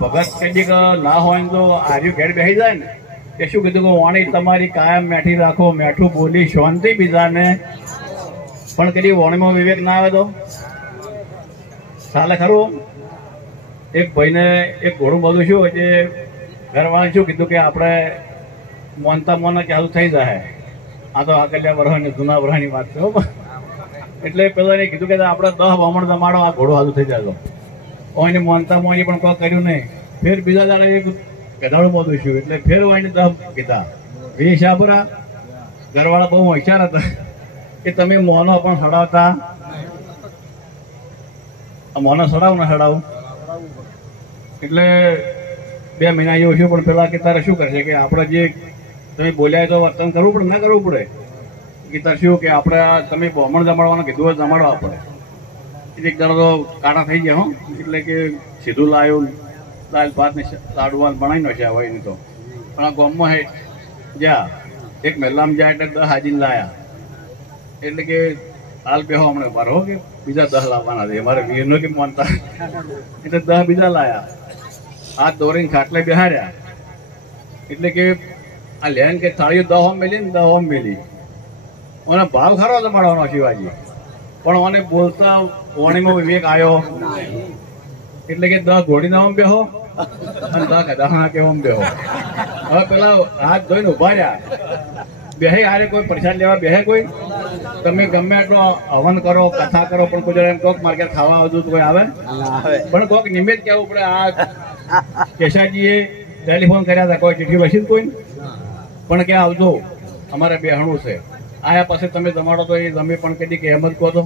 ભગત કદી ના હોય તો આર્યું ઘેર બેસી જાય ને કે શું કીધું કે વાણી તમારી કાયમ મેઠી રાખો, મેઠું બોલી શાંતિ બીજાને, પણ કદી વાણીમાં વિવેક ના આવે તો ચાલે ખરું? એક ભાઈને એક ઘોડું બધું શું કે ઘરવાળા શું કીધું કે આપણે મોનતા મોના ચાલુ થઈ જાય. આ તો આકલ્યા વરહાની જૂના વરહાની વાત છે. એટલે પેલા એને કીધું કે આપણે 10 વામણ જમાડો, આ ઘોડું હાલું થઈ જાય. ઓને મોનતા મોની પણ કોઈ કર્યું નહીં. ફેર બીજા દાડે એક ગધાડું મોદું છું એટલે ફેર ઓને 10 કીધા. શાહપુરા ઘરવાળા બહુ હોશિયાર હતા કે તમે મોનો પણ સડાવતા, મોનો સડાવ ને સડાવ એટલે 2 મહિના જેવું છું. પણ પેલા કે તારે શું કરશે કે આપણે જે તમે બોલ્યા તો વર્તન કરવું પડે, ના કરવું પડે? કે તારે શું કે આપણે તમે બ્રાહ્મણ જમાડવાનું કીધું જમાડવા પડે. એક દાડો તો કાંટા થઈ ગયા હો, એટલે કે સીધું લાવ્યું દાળ ભાત ને લાડુવાન બનાવી નો છે હોય નહીં તો. પણ આ ગામમાં હે જ્યાં એક મહેલામાં જાય એટલે 10 હાજીને લાયા. એટલે કે હાલ બેહો હમણાં મારો કે બીજા 10 લાવવાના છે અમારે વીરનો કે માનતા, એટલે 10 બીજા લાયા. હાથ દોરીને ખાટલે બેહાડ્યા. એટલે કે આ લેન કે થાળીઓ 10 ઓમ મેલી ને 10 ઓમ મેલી. ઓને ભાવ ખરો જમાડવાનો શિવાજી, પણ ઓને બોલતા વાણીમાં વિવેક આવ્યો. એટલે કે 10 ઘોડીના ઓમ બેહો અને 10 ગધાના કે ઓમ બેહો. હવે પેલા હાથ ધોઈને ઉભા રહ્યા. બેહે હારે કોઈ પ્રસાદ લેવા બેહે કોઈ? તમે ગમે એટલો હવન કરો, કથા કરો, પણ કોઈ એમ કોક માર્કેટ ખાવા આવતું કોઈ આવે? પણ કોક નિમિત્ત કેવું પડે. આ કેશાજીએ ટેલિફોન કર્યા હતા, કોઈ ચીઠી વસી કોઈ પણ કે આવજો અમારે બેહણું છે. આયા પછી તમે જમાડો તો એ તમે પણ કદી કે એમ જ કહો તો